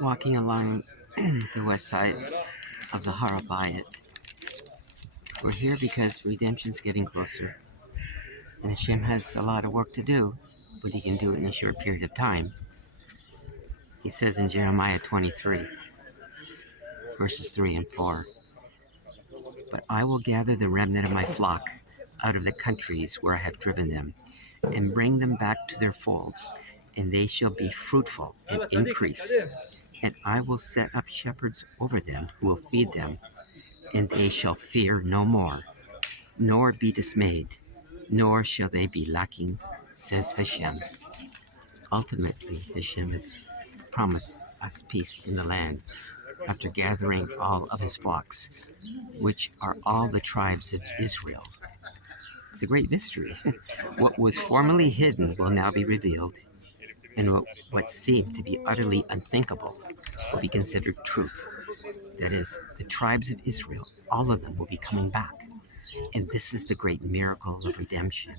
Walking along the west side of the Har HaBayt. We're here because redemption's getting closer. And Hashem has a lot of work to do, but he can do it in a short period of time. He says in Jeremiah 23, verses 3 and 4, "But I will gather the remnant of my flock out of the countries where I have driven them, and bring them back to their folds, and they shall be fruitful and increase. And I will set up shepherds over them who will feed them, and they shall fear no more, nor be dismayed, nor shall they be lacking, says Hashem." Ultimately, Hashem has promised us peace in the land after gathering all of his flocks, which are all the tribes of Israel. It's a great mystery. What was formerly hidden will now be revealed, and what seemed to be utterly unthinkable will be considered truth. That is, the tribes of Israel, all of them will be coming back. And this is the great miracle of redemption.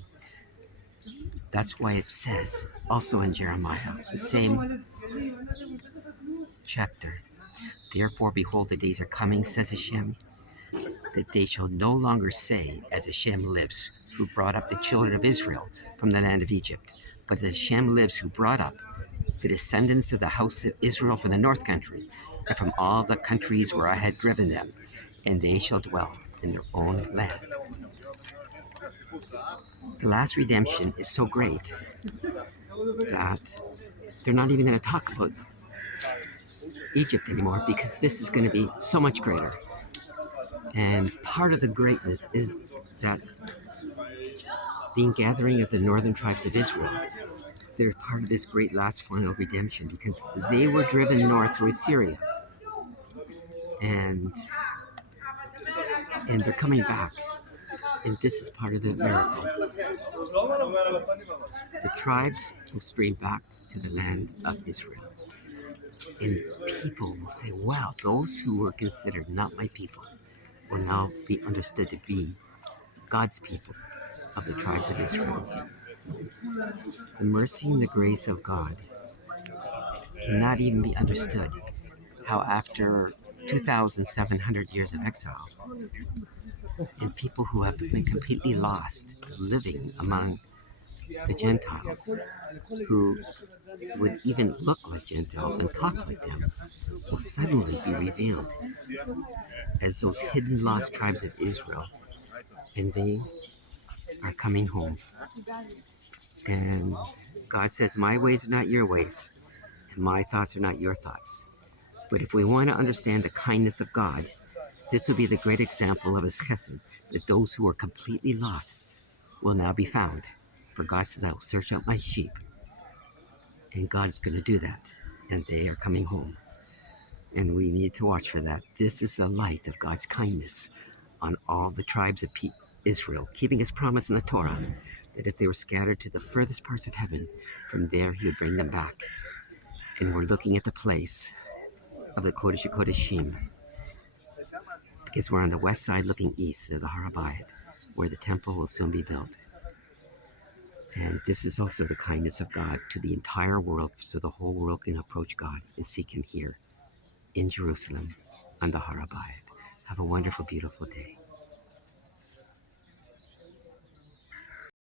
That's why it says, also in Jeremiah, the same chapter, "Therefore, behold, the days are coming, says Hashem, that they shall no longer say, as Hashem lives, who brought up the children of Israel from the land of Egypt, but as Hashem lives, who brought up the descendants of the house of Israel from the north country, and from all the countries where I had driven them, and they shall dwell in their own land." The last redemption is so great that they're not even going to talk about Egypt anymore, because this is going to be so much greater. And part of the greatness is that the ingathering of the northern tribes of Israel, they're part of this great last final redemption, because they were driven north through Assyria. And they're coming back. And this is part of the miracle. The tribes will stream back to the land of Israel. And people will say, wow, those who were considered not my people will now be understood to be God's people of the tribes of Israel. The mercy and the grace of God cannot even be understood. How after 2,700 years of exile, and people who have been completely lost, living among the Gentiles, who would even look like Gentiles and talk like them, will suddenly be revealed as those hidden lost tribes of Israel, and they are coming home. And God says, my ways are not your ways, and my thoughts are not your thoughts. But if we want to understand the kindness of God, this will be the great example of his chesed, that those who are completely lost will now be found. For God says, I will search out my sheep. And God is going to do that. And they are coming home. And we need to watch for that. This is the light of God's kindness on all the tribes of Israel, keeping his promise in the Torah, that if they were scattered to the furthest parts of heaven, from there he would bring them back. And we're looking at the place of the Kodesh HaKodeshim, because we're on the west side looking east of the Har HaBayt, where the temple will soon be built. And this is also the kindness of God to the entire world, so the whole world can approach God and seek him here in Jerusalem on the Har HaBayt. Have a wonderful, beautiful day.